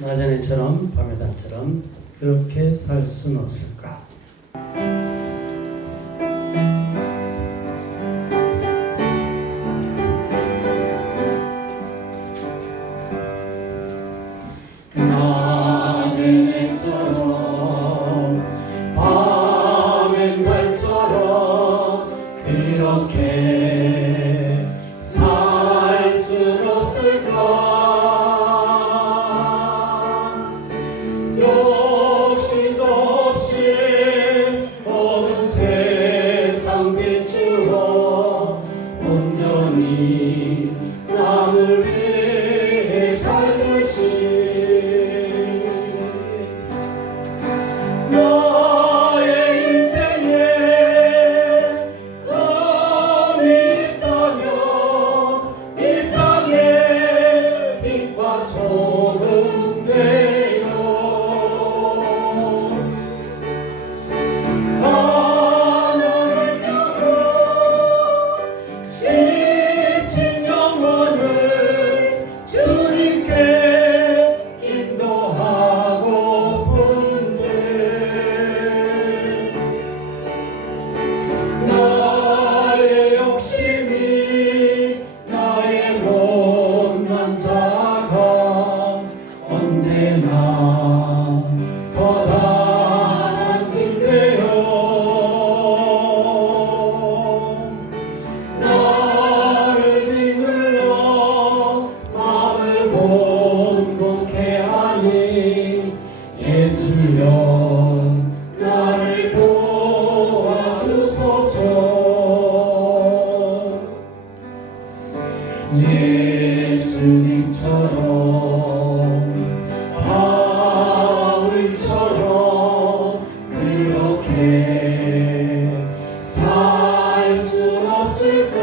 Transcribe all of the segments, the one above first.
나자렛처럼 밤의 달처럼 그렇게 살 수는 없을까? 나자렛처럼 밤의 달처럼 그렇게 살 순 없을까? 욕심도 없이 모든 세상 비추어 온전히 남을 위해 살듯이 나의 인생에 꿈이 있다면 이 땅에 빛과 소금 되어 하나를 향해 지친 영혼을 주님께 인도하고픈데 나의 욕심이 나의 못난 자가 언제나 커다란 짐되어 나를 짓눌러 마음을 곤곤케 하니 예수여 나를 도와주소서. 예수님처럼 바울처럼 그렇게 살 수 없을까?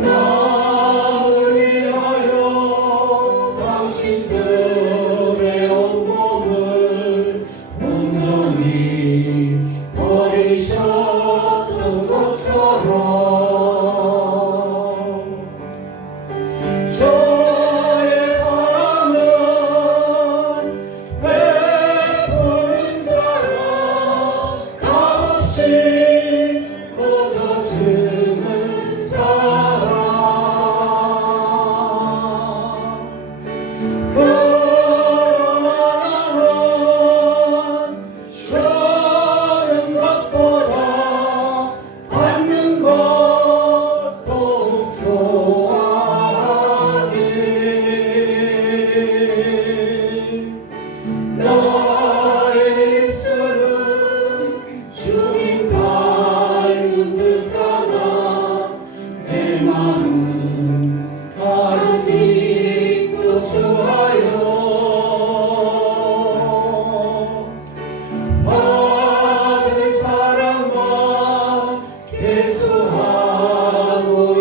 나를 위하여 당신들의 온몸을 온전히 버리셨던 것처럼 저의 사랑은 베푸는 사랑 값없이 거저주는 사랑 그러나 나는 주는 것보다 받는 것 더욱 좋아하니 나의 입술은 주님 닮은 듯하나 내 마음은 아직도 주하여 받을 사랑만 계수하고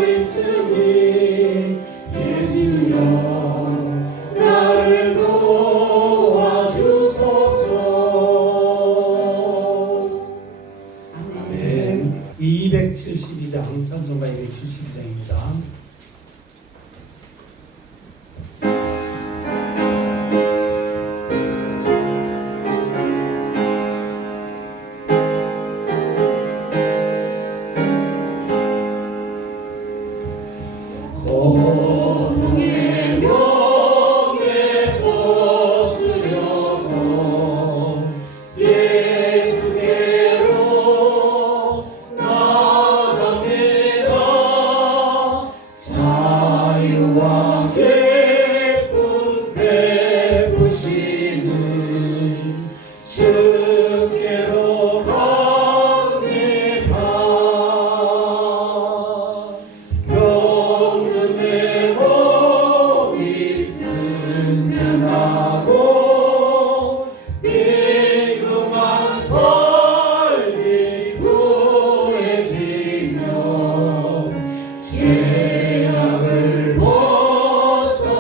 있으니 예수여 나를 도와주소서. 아멘. 272장 찬송가 272장입니다. 고통의 벽에 벗으려고 예수께로 나갑니다. 자유와 기쁨 베푸시는 주께로 갑니다. 병든 내 몸이 든든하고 비금한 삶이 구해지며 죄악을 벗어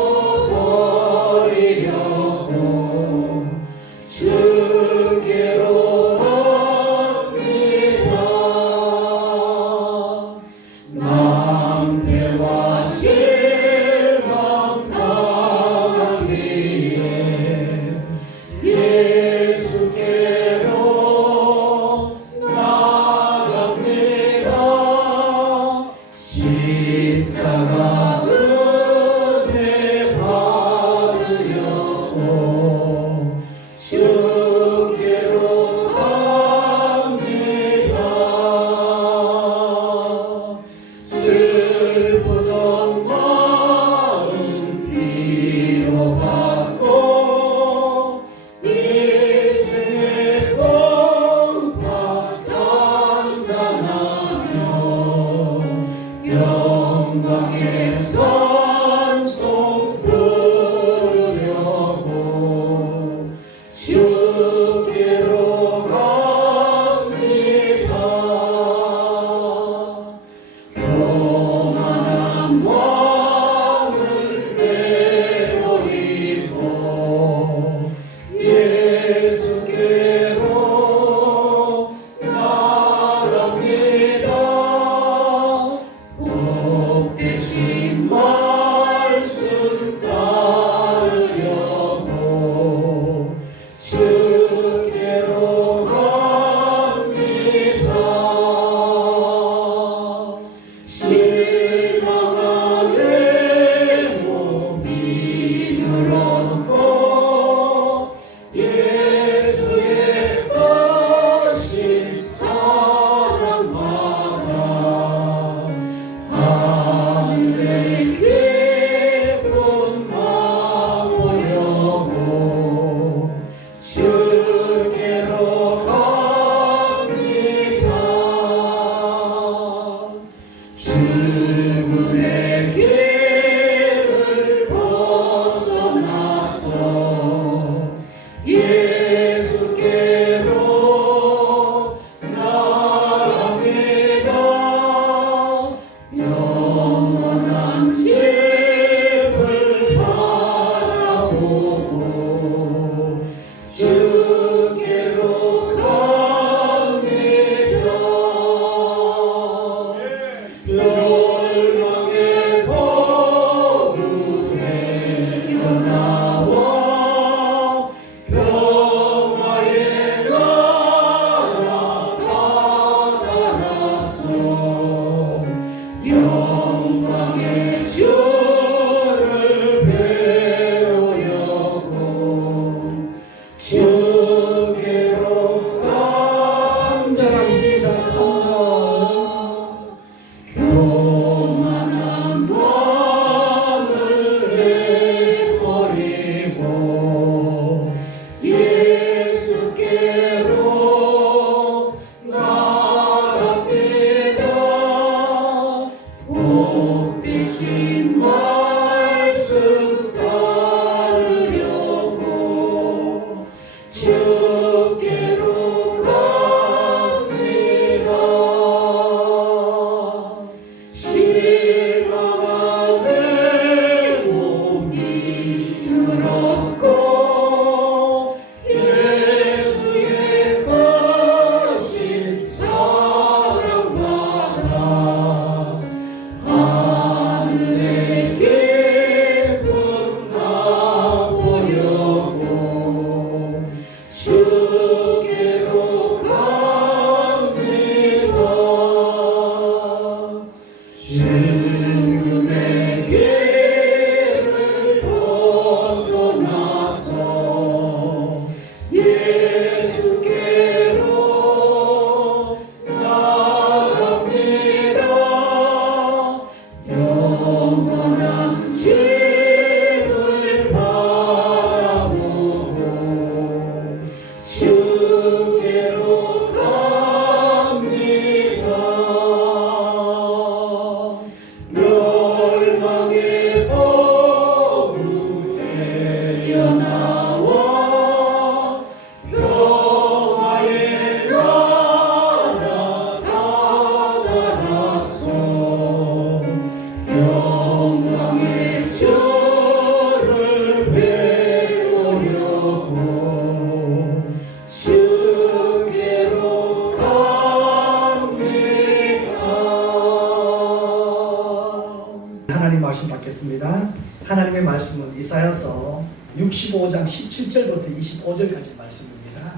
하나님의 말씀은 이사야서 65장 17절부터 25절까지 말씀입니다.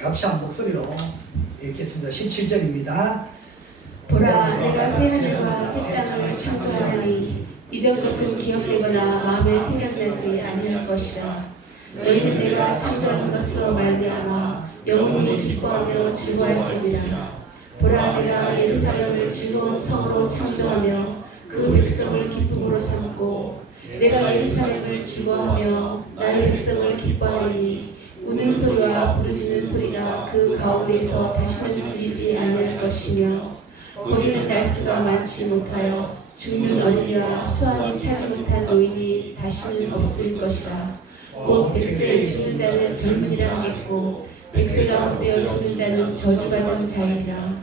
같이 한 목소리로 읽겠습니다. 17절입니다. 보라, 내가 새하늘과 새 땅을 창조하나니 이전 것은 기억되거나 마음에 생각나지 아니할 것이라. 너희는 내가 창조한 것으로 말미암아 영원히 기뻐하며 즐거워할지니라. 보라, 내가 예루살렘을 즐거운 성으로 창조하며 그 백성을 기쁨으로 삼고 내가 예루살렘을 즐거워하며 나의 백성을 기뻐하리니 우는 소리와 부르짖는 소리가 그 가운데에서 다시는 들리지 아니할 것이며 거기는 날수가 많지 못하여 죽는 어린이와 수완이 차지 못한 노인이 다시는 없을 것이라. 곧 백세에 죽는 자를 젊은이라 하겠고 백세가 헛되어 죽는 자는 저주받은 자이라.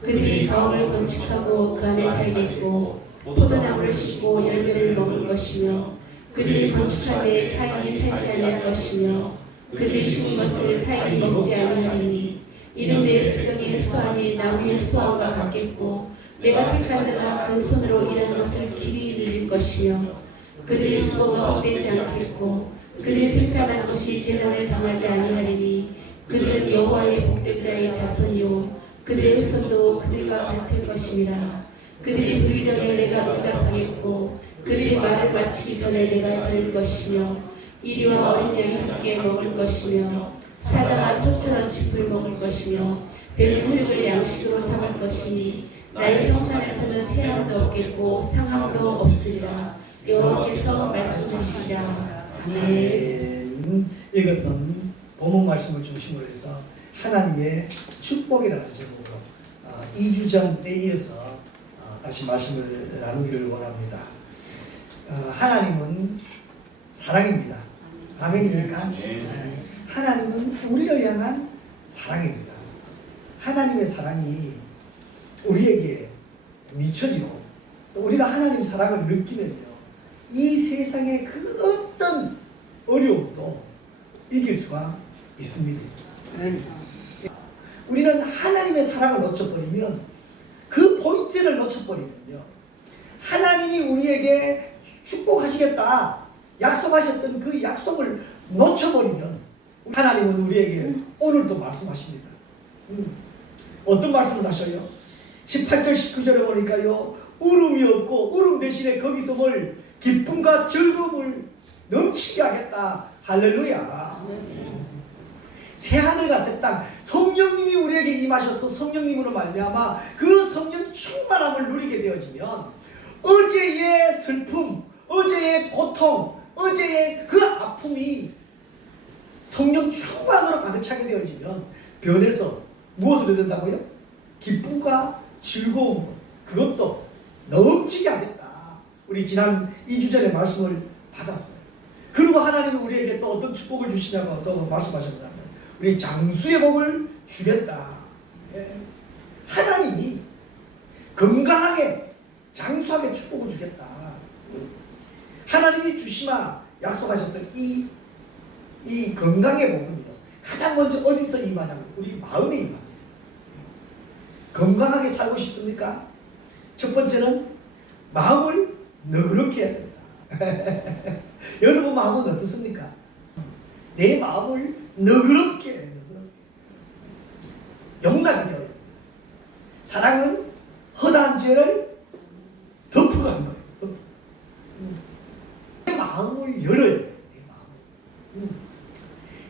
그들이 가옥을 건축하고 그 안에 살겠고 포도나무를 심고 열매를 먹을 것이며 그들이 건축한 데에 타인이 살지 않을 것이며 그들이 심은 것을 타인이 먹지 아니하리니 이는 내 백성의 수완이 나무의 수완과 같겠고 내가 택한 자가 그 손으로 일하는 것을 길이 늘릴 것이며 그들의 수고가 헛되지 않겠고 그들의 생산한 것이 재난을 당하지 아니하리니 그들은 여호와의 복된 자의 자손이요 그들의 후손도 그들과 같을 것이니라. 그들이 부르기 전에 내가 응답하겠고 그들이 말을 마치기 전에 내가 들을 것이며 이리와 어린 양이 함께 먹을 것이며 사자가 소처럼 짚을 먹을 것이며 별은 흙을 양식으로 삼을 것이니 나의 성산에서는 해함도 없겠고 상함도 없으리라. 여호와께서 말씀하시리라. 아멘. 읽었던 본문 말씀을 중심으로 해서 하나님의 축복이라는 제목으로 2주 전에 이어서 다시 말씀을 나누기를 원합니다. 하나님은 사랑입니다. 아멘입니까? 하나님은 우리를 향한 사랑입니다. 하나님의 사랑이 우리에게 미쳐지고 또 우리가 하나님 사랑을 느끼면요 이 세상의 그 어떤 어려움도 이길 수가 있습니다. 우리는 하나님의 사랑을 놓쳐버리면 그 포인트를 놓쳐버리면요 하나님이 우리에게 축복하시겠다 약속하셨던 그 약속을 놓쳐버리면 하나님은 우리에게 오늘도 말씀하십니다. 어떤 말씀을 하셔요? 18절 19절에 보니까요 울음이 없고 울음 대신에 거기서 뭘 기쁨과 즐거움을 넘치게 하겠다. 할렐루야. 새하늘과 새 땅 성령님이 우리에게 임하셔서 성령님으로 말미암아 그 성령 충만함을 누리게 되어지면 어제의 슬픔, 어제의 고통, 어제의 그 아픔이 성령 충만으로 가득 차게 되어지면 변해서 무엇을 된다고요? 기쁨과 즐거움 그것도 넘치게 하겠다. 우리 지난 2주 전에 말씀을 받았어요. 그리고 하나님이 우리에게 또 어떤 축복을 주시냐고 또 말씀하셨다면 우리 장수의 복을 주겠다. 하나님이 건강하게 장수하게 축복을 주겠다. 하나님이 주시마 약속하셨던 이 건강의 복은요 가장 먼저 어디서 임하냐면 우리 마음에 임합니다. 건강하게 살고 싶습니까? 첫 번째는 마음을 너그럽게 해야 됩니다. 여러분 마음은 어떻습니까? 내 마음을 너그럽게 해. 용납이 되어야 됩니다. 사랑은 허다한 죄를 덮어가는 거예요. 내 마음을 열어야 돼요.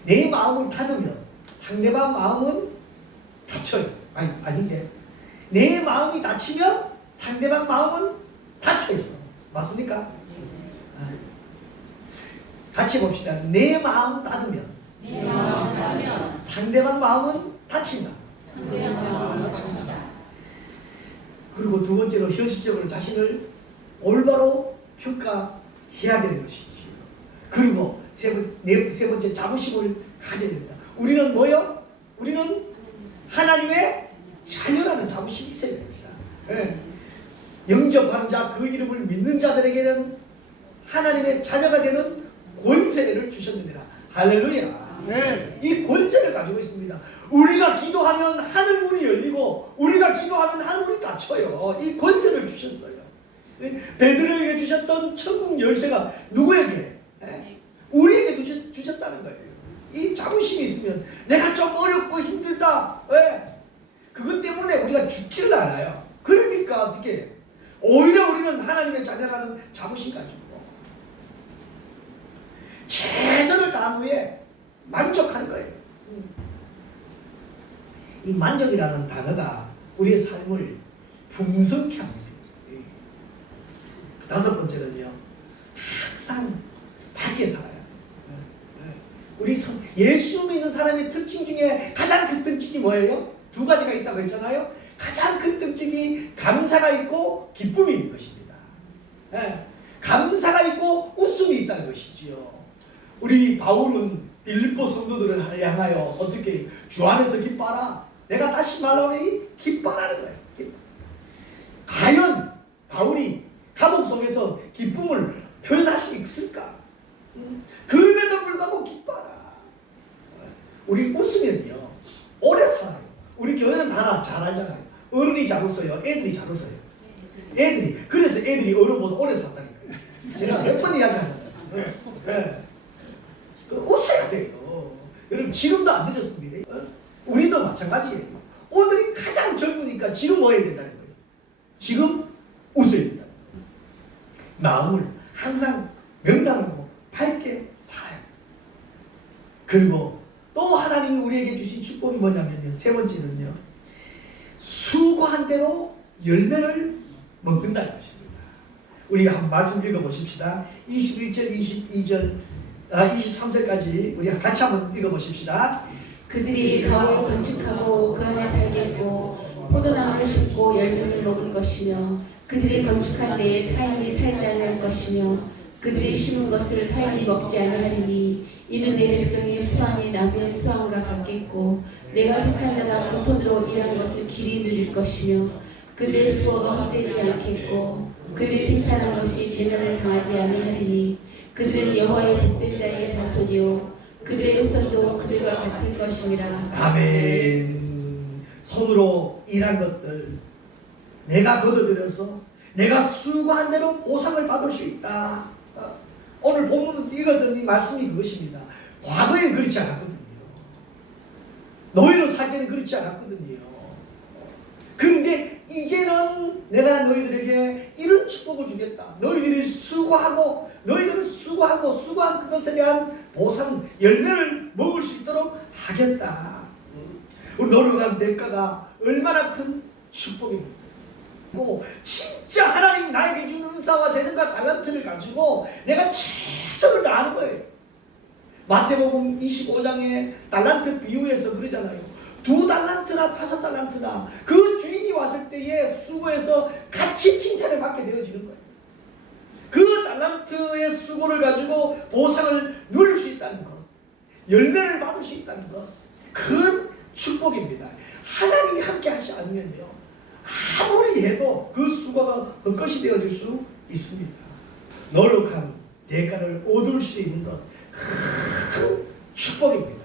내 마음을 닫으면 상대방 마음은 닫혀요. 아닌데 내 마음이 닫히면 상대방 마음은 닫혀요. 맞습니까? 같이 봅시다. 내 마음 닫으면 상대방 마음은 닫힌다. 그리고 두 번째로 현실적으로 자신을 올바로 평가해야 되는 것이죠. 그리고 세 번째 자부심을 가져야 된다. 우리는 뭐요? 우리는 하나님의 자녀라는 자부심이 있어야 됩니다. 네. 영접하는 자, 그 이름을 믿는 자들에게는 하나님의 자녀가 되는 권세를 주셨느니라. 할렐루야. 네. 이 권세를 가지고 있습니다. 우리가 기도하면 하늘 문이 열리고 우리가 기도하면 하늘 문이 닫혀요. 이 권세를 주셨어요. 베드로에게 주셨던 천국 열쇠가 누구에게? 우리에게 주셨다는 거예요. 이 자부심이 있으면 내가 좀 어렵고 힘들다. 왜? 그것 때문에 우리가 죽지를 않아요. 그러니까 어떻게 해요? 오히려 우리는 하나님의 자녀라는 자부심 가지고 최선을 다한 후에 만족하는 거예요. 이 만족이라는 단어가 우리의 삶을 풍성케 합니다. 다섯 번째는요, 항상 밝게 살아요. 우리 예수 믿는 사람의 특징 중에 가장 큰 특징이 뭐예요? 두 가지가 있다고 했잖아요. 가장 큰 특징이 감사가 있고 기쁨이 있는 것입니다. 감사가 있고 웃음이 있다는 것이지요. 우리 바울은 빌립보 성도들을 향하여 어떻게 주 안에서 기뻐하라. 내가 다시 말하오니 기뻐하라는 거예요. 과연 바울이 감옥 속에서 기쁨을 표현할 수 있을까? 그럼에도 불구하고 기뻐하라. 우리 웃으면요 오래 살아요. 우리 교회는 다 잘 알잖아요. 어른이 잘 웃어요. 애들이 잘 웃어요. 그래서 애들이 어른보다 오래 산다니까요. 제가 몇 번 이야기하잖아요. 웃어야 돼요. 여러분 지금도 안 늦었습니다. 우리도 마찬가지예요. 오늘이 가장 젊으니까 지금 뭐 해야 된다는 거예요? 지금 웃어야 된다는 거예요. 마음을 항상 명랑하고 밝게 살아요. 그리고 또 하나님이 우리에게 주신 축복이 뭐냐면요. 세 번째는요. 수고한 대로 열매를 먹는다는 것입니다. 우리가 한번 말씀 읽어보십시다. 21절, 22절, 23절까지 우리 같이 한번 읽어보십시다. 그들이 가옥을 건축하고 그 안에 살겠고 포도나무를 심고 열매를 먹을 것이며 그들이 건축한 데에 타인이 살지 않을 것이며 그들이 심은 것을 타인이 먹지 아니하리니 이는 내 백성의 수완이 남의 수완과 같겠고 내가 택한 자가 그 손으로 일한 것을 길이 누릴 것이며 그들의 수고가 헛되지 않겠고 그들이 생산한 것이 재난을 당하지 아니하리니 그들은 여호와의 복된 자의 자손이요 그들의 후손도 그들과 같을 것임이라. 아멘. 손으로 일한 것들 내가 거둬들여서 내가 수고한 대로 보상을 받을 수 있다. 오늘 본문 읽었던 이 말씀이 그것입니다. 과거엔 그렇지 않았거든요. 너희로 살 때는 그렇지 않았거든요. 그런데 이제는 내가 너희들에게 이런 축복을 주겠다. 너희들이 수고한 그것에 대한 보상, 열매를 먹을 수 있도록 하겠다. 우리 노력한 대가가 얼마나 큰 축복입니다. 진짜 하나님 나에게 준 은사와 재능과 달란트를 가지고 내가 최선을 다하는 거예요. 마태복음 25장의 달란트 비유에서 그러잖아요. 2달란트나 5달란트나 그 주인이 왔을 때에 수고해서 같이 칭찬을 받게 되어지는 거예요. 그 달란트의 수고를 가지고 보상을 누릴 수 있다는 것, 열매를 받을 수 있다는 것, 큰 축복입니다. 하나님이 함께 하지 않으면요 아무리 해도 그 수고가 헛것이 되어질 수 있습니다. 노력한 대가를 얻을 수 있는 것, 큰 축복입니다.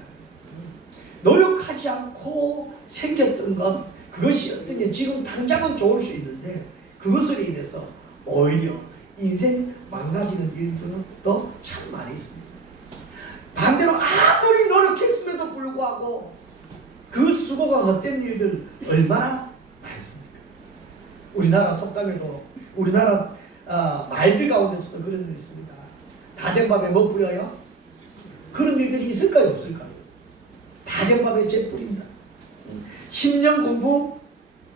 노력하지 않고 생겼던 것, 그것이 어떤 지금 당장은 좋을 수 있는데 그것으로 인해서 오히려 인생 망가지는 일들도 참 많이 있습니다. 반대로 아무리 노력했음에도 불구하고 그 수고가 헛된 일들 얼마나 많습니까? 우리나라 속담에도 우리나라 말들 가운데서도 그런 일 있습니다. 다 된 밥에 뭐 뿌려요? 그런 일들이 있을까요? 없을까요? 다 된 밥에 재 뿌린다. 10년 공부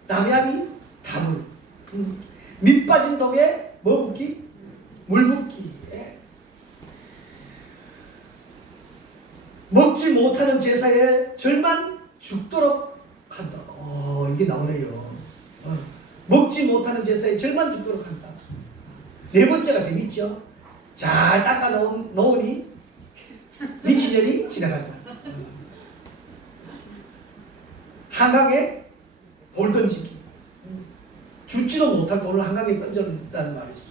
남의 아비 다물. 밑 빠진 독에 뭐 붓기? 물 붓기. 먹지 못하는 제사에 절만 죽도록 한다. 이게 나오네요. 먹지 못하는 제사에 절만 죽도록 한다. 네 번째가 재밌죠? 잘 닦아 놓으니 미친년이 지나간다. 한강에 돌 던지기. 죽지도 못할 돌을 한강에 던져놓는다는 말이죠.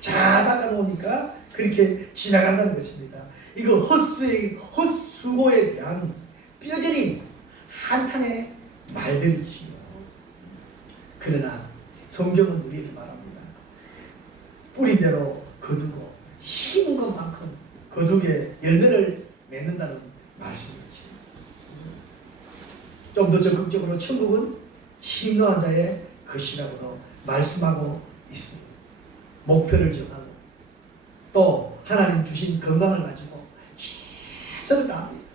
잘 닦아 놓으니까 그렇게 지나간다는 것입니다. 이거 헛수고에 대한 뼈저린 한탄의 말들이지요. 그러나 성경은 우리에게 말합니다. 뿌리대로 거두고 심은 것만큼 거두게 열매를 맺는다는 말씀이죠. 좀 더 적극적으로 천국은 침노한 자의 것이라고도 말씀하고 있습니다. 목표를 정하고 또 하나님 주신 건강을 가지고 최선을 다합니다.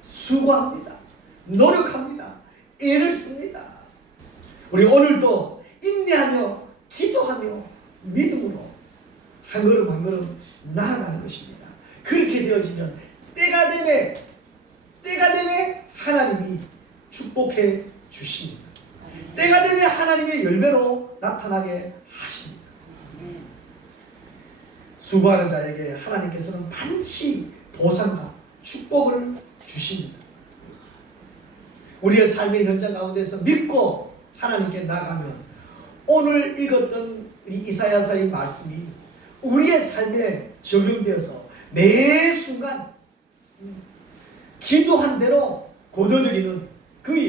수고합니다. 노력합니다. 애를 씁니다. 우리 오늘도 인내하며 기도하며 믿음으로 한 걸음 한 걸음 나아가는 것입니다. 그렇게 되어지면 때가 되매 하나님이 축복해 주십니다. 때가 되매 하나님의 열매로 나타나게 하십니다. 수고하는 자에게 하나님께서는 반드시 보상과 축복을 주십니다. 우리의 삶의 현장 가운데서 믿고 하나님께 나가면 오늘 읽었던 이 이사야서의 말씀이 우리의 삶에 적용되어서 매 순간 기도한 대로 거둬들이는 그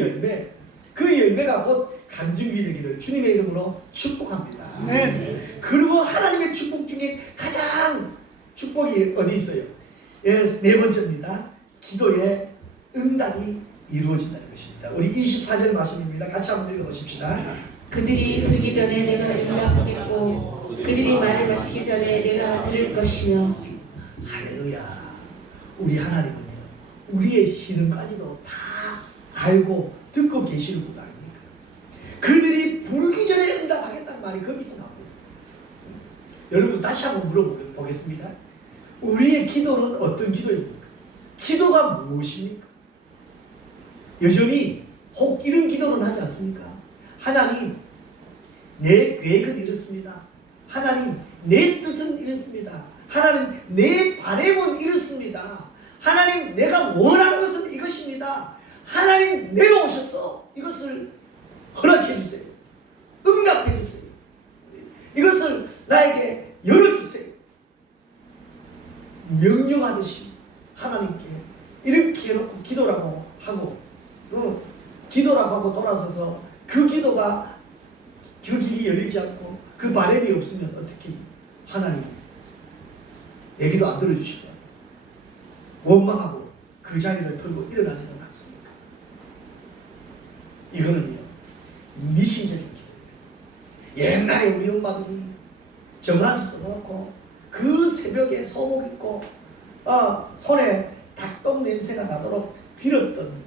열매가 곧 간증이 되기를 주님의 이름으로 축복합니다. 네. 그리고 하나님의 축복 중에 가장 축복이 어디 있어요? 네 번째입니다. 기도의 응답이 이루어진다는 것입니다. 우리 24절 말씀입니다. 같이 한번 읽어보십시다. 그들이 부르기 전에 내가 응답하겠고 그들이 말을 마치기 전에 내가 들을 것이며. 할렐루야. 우리 하나님은요, 우리의 시름까지도 다 알고 듣고 계시는 분 아닙니까? 그들이 부르기 전에 응답하겠다는 말이 거기서 나옵니다. 여러분 다시 한번 물어보겠습니다. 우리의 기도는 어떤 기도입니까? 기도가 무엇입니까? 여전히 혹 이런 기도는 하지 않습니까? 하나님, 내 계획은 이렇습니다. 하나님, 내 뜻은 이렇습니다. 하나님, 내 바람은 이렇습니다. 하나님, 내가 원하는 것은 이것입니다. 하나님, 내려오셔서 이것을 허락해 주세요. 응답해 주세요. 이것을 나에게 열어주세요. 명령하듯이 하나님께 이렇게 해놓고 기도라고 하고 기도라고 하고 돌아서서 그 기도가 그 길이 열리지 않고 그 바람이 없으면 어떻게 하나님 내 기도 안 들어주시고 원망하고 그 자리를 털고 일어나지는 않습니까? 이거는요 미신적인 기도예요. 옛날에 우리 엄마들이 정한수도 놓고 그 새벽에 소복 입고 손에 닭똥 냄새가 나도록 빌었던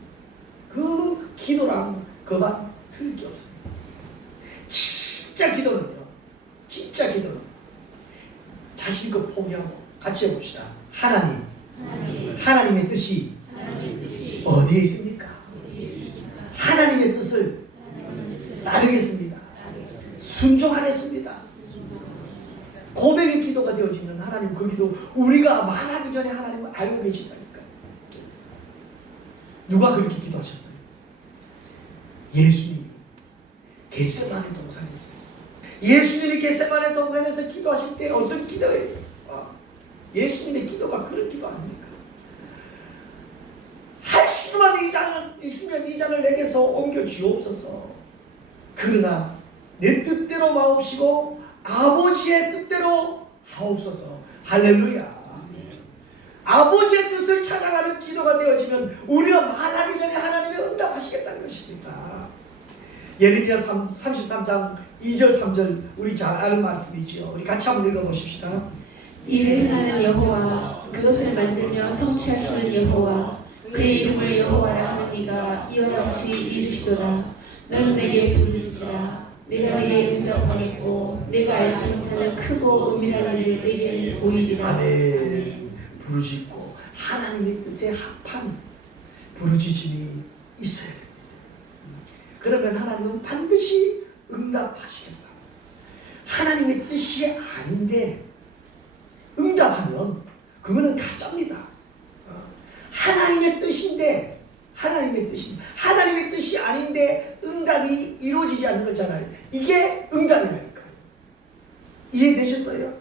그 기도랑 그만 틀릴 게 없습니다. 진짜 기도는요, 진짜 기도는 자신껏 포기하고 같이 해봅시다. 하나님의 뜻이 어디에 있습니까? 하나님의 뜻을 따르겠습니다. 순종하겠습니다. 고백의 기도가 되어지면 하나님 그 기도 우리가 말하기 전에 하나님은 알고 계신다니까. 누가 그렇게 기도하셨어요? 예수님이 겟세마네 동산에서. 예수님이 겟세마네 동산에서 기도하실 때 어떤 기도예요? 예수님의 기도가 그런 기도 아닙니까? 할 수만 있으면 이 잔을 내게서 옮겨 주옵소서. 그러나 내 뜻대로 마옵시고 아버지의 뜻대로 하옵소서. 할렐루야. 아버지의 뜻을 찾아가는 기도가 되어지면 우리가 말하기 전에 하나님이 응답하시겠다는 것입니다. 예레미야 33장 2절 3절 우리 잘 아는 말씀이지요. 우리 같이 한번 읽어보십시다. 이를 행하는 여호와, 그것을 만들며 성취하시는 여호와, 그의 이름을 여호와라 하는 이가 이와 같이 이르시도다. 너는 내게 부르짖으라. 내가 네게 응답하겠고 내가 알지 못하는 크고 은밀한 일을 내게 보이리라. 아멘. 부르짖고 하나님의 뜻에 합한 부르짖음이 있어야 됩니다. 그러면 하나님은 반드시 응답하시겠다. 하나님의 뜻이 아닌데 응답하면 그거는 가짜입니다. 하나님의 뜻인데 하나님의 뜻이 아닌데 응답이 이루어지지 않는 거잖아요. 이게 응답이라니까요. 이해되셨어요?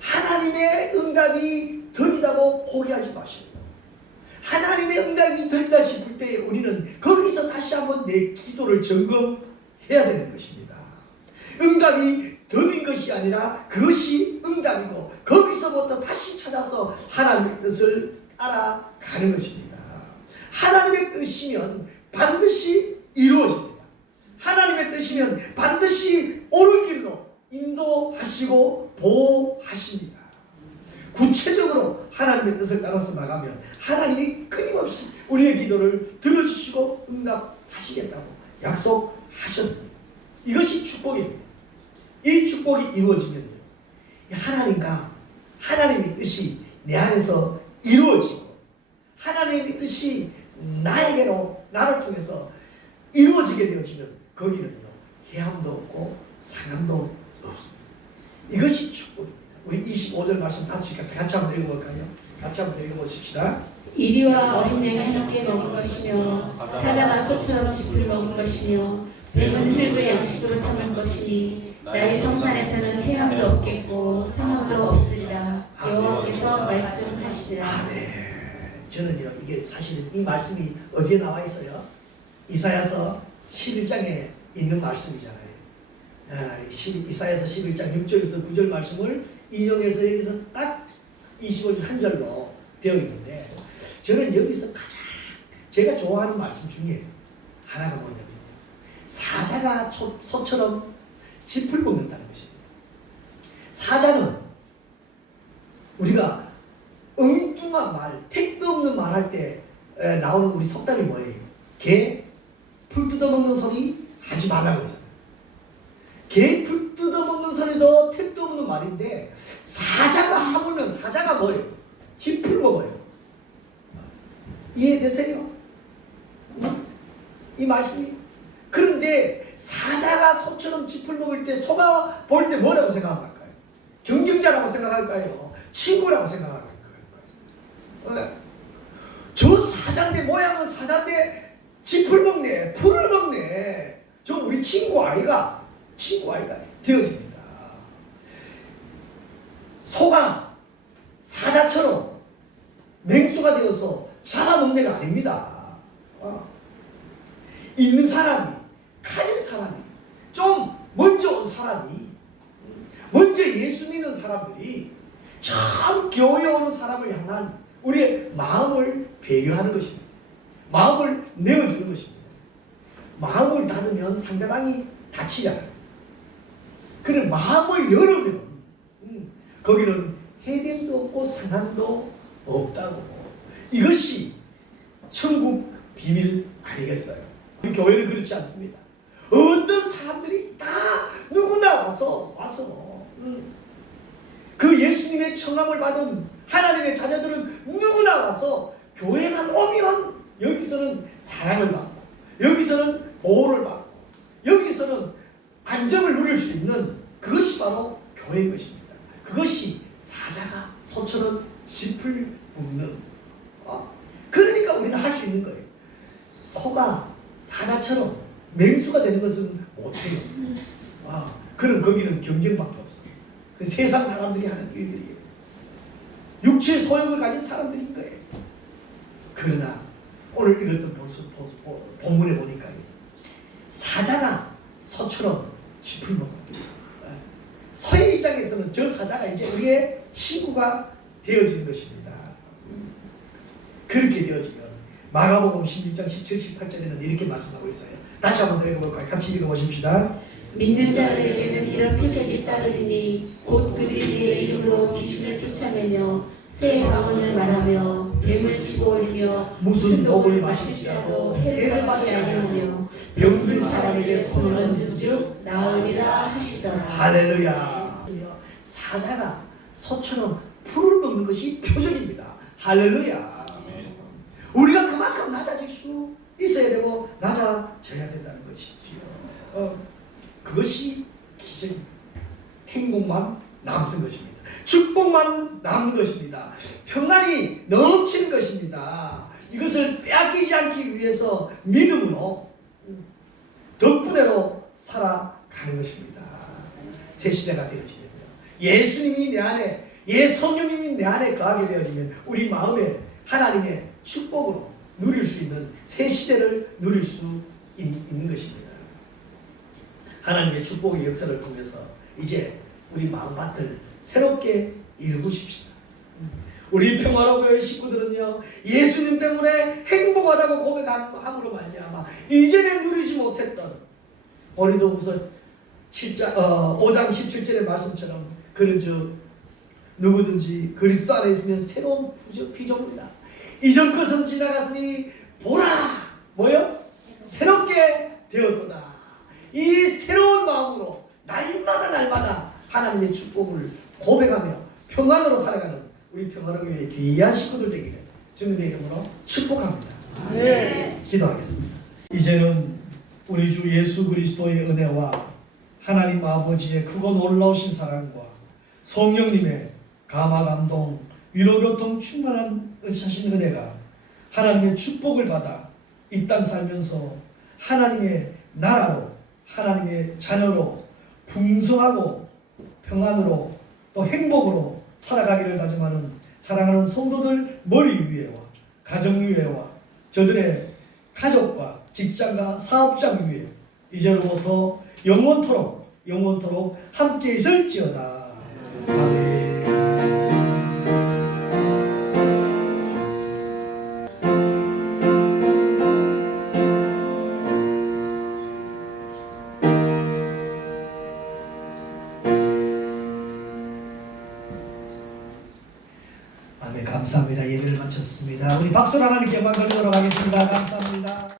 하나님의 응답이 더디다고 포기하지 마시고 하나님의 응답이 더디다 싶을 때 우리는 거기서 다시 한번 내 기도를 점검해야 되는 것입니다. 응답이 더딘 것이 아니라 그것이 응답이고 거기서부터 다시 찾아서 하나님의 뜻을 따라가는 것입니다. 하나님의 뜻이면 반드시 이루어집니다. 하나님의 뜻이면 반드시 옳은 길로 인도하시고 보호하십니다. 구체적으로 하나님의 뜻을 따라서 나가면 하나님이 끊임없이 우리의 기도를 들어주시고 응답하시겠다고 약속하셨습니다. 이것이 축복입니다. 이 축복이 이루어지면요, 하나님과 하나님의 뜻이 내 안에서 이루어지고 하나님의 뜻이 나에게로 나를 통해서 이루어지게 되어지면 거기는요 해함도 없고 상함도 없습니다. 이것이 축복입니다. 우리 25절 말씀 같이 한번 읽어볼까요? 같이 한번 읽어보십시다. 이리와 어린 양을 함께 먹을 것이며 사자가 소처럼 짚을 먹을 것이며 뱀은 흙을 양식으로 삼을 것이니 나의 성산에서는 해함도 없겠고 상함도 없으리라. 여호와께서 말씀하시니라. 아멘. 저는요 이게 사실은 이 말씀이 어디에 나와 있어요? 이사야서 11장에 있는 말씀이잖아요. 이사야서 11장 6절에서 9절 말씀을 인용해서 여기서 딱 25절 한 절로 되어 있는데, 저는 여기서 가장 제가 좋아하는 말씀 중에 하나가 뭐냐면 사자가 소처럼 짚을 먹는다는 것입니다. 사자는 우리가 엉뚱한 말, 택도 없는 말 할 때 나오는 우리 속담이 뭐예요? 개 풀 뜯어먹는 소리 하지 말라고 그러잖아요. 개 풀 뜯어먹는 소리도 택도 없는 말인데, 사자가 하물며 사자가 뭐예요? 짚을 먹어요. 이해되세요? 이 말씀이. 그런데 사자가 소처럼 짚을 먹을 때 소가 볼 때 뭐라고 생각할까요? 경쟁자라고 생각할까요? 친구라고 생각할까요? 저 사자인데, 모양은 사자인데 짚을 먹네, 풀을 먹네, 저 우리 친구 아이가 되어집니다. 소가 사자처럼 맹수가 되어서 잡아먹네가 아닙니다. 있는 사람이, 가진 사람이, 좀 먼저 온 사람이, 먼저 예수 믿는 사람들이 참 교회에 오는 사람을 향한 우리의 마음을 배려하는 것입니다. 마음을 내어주는 것입니다. 마음을 닫으면 상대방이 다치잖아요. 그래 마음을 열으면 거기는 해됨도 없고 상함도 없다고. 이것이 천국 비밀 아니겠어요? 우리 교회는 그렇지 않습니다. 어떤 사람들이 다 누구나 와서 그 예수님의 청함을 받은 하나님의 자녀들은 누구나 와서 교회만 오면 여기서는 사랑을 받고, 여기서는 보호를 받고, 여기서는 안정을 누릴 수 있는 그것이 바로 교회인 것입니다. 그것이 사자가 소처럼 짚을 먹는. 그러니까 우리는 할 수 있는 거예요. 소가 사자처럼 맹수가 되는 것은 못해요. 그럼 거기는 경쟁밖에 없어요. 그 세상 사람들이 하는 일들이에요. 육체의 소욕을 가진 사람들인 거예요. 그러나 오늘 읽었던 본문에 보니까 사자가 소처럼 짚을 먹습니다. 소의 입장에서는 저 사자가 이제 우리의 친구가 되어지는 것입니다. 그렇게 되어지면 마가복음 16장 17, 18절에는 이렇게 말씀하고 있어요. 다시 한번 더 읽어볼까요? 같이 읽어보십시다. 믿는 자들에게는 이런 표적이 따르리니 곧 그들이 내 이름으로 귀신을 쫓아내며 새 방언을 말하며 뱀을 치고 올리며 무슨 독을 마실지라도 마실지라도 해를 받지 아니하며 병든 사람에게 손을 얹은 즉 나으리라 하시더라. 할렐루야. 사자가 소처럼 풀을 먹는 것이 표적입니다. 할렐루야. 우리가 그만큼 낮아질 수 있어야 되고 낮아져야 된다는 것이지요. 그것이 기적입니다. 행복만 남는 것입니다. 축복만 남는 것입니다. 평안이 넘치는 것입니다. 이것을 빼앗기지 않기 위해서 믿음으로 덕분에로 살아가는 것입니다. 새 시대가 되어지면요, 예수님이 내 안에, 성령님이 내 안에 거하게 되어지면 우리 마음에 하나님의 축복으로 누릴 수 있는 새 시대를 누릴 수 있는 것입니다. 하나님의 축복의 역사를 통해서 이제 우리 마음밭을 새롭게 일구십시다. 우리 평화로교회 식구들은요, 예수님 때문에 행복하다고 고백함으로 말미암아 이전에 누리지 못했던 고린도후서 5장 17절의 말씀처럼 그런즉 누구든지 그리스도 안에 있으면 새로운 피조물이라. 이전 것은 지나갔으니 보라, 뭐요? 새롭게 되었도다. 이 새로운 마음으로 날마다 하나님의 축복을 고백하며 평안으로 살아가는 우리 평화로교회의 귀한 식구들 되기를 주님의 이름으로 축복합니다. 네. 기도하겠습니다. 이제는 우리 주 예수 그리스도의 은혜와 하나님 아버지의 크고 놀라우신 사랑과 성령님의 감화 감동 위로 교통 충만한 은사신 은혜가 하나님의 축복을 받아 이 땅 살면서 하나님의 나라로 하나님의 자녀로 풍성하고 평안으로 또 행복으로 살아가기를 다짐하는 사랑하는 성도들 머리 위에와 가정 위에와 저들의 가족과 직장과 사업장 위에 이제로부터 영원토록 함께 있을지어다. 아멘. 아멘. 감사합니다. 예배를 마쳤습니다. 우리 박수로 하나님께 영광 돌리도록 하겠습니다. 감사합니다.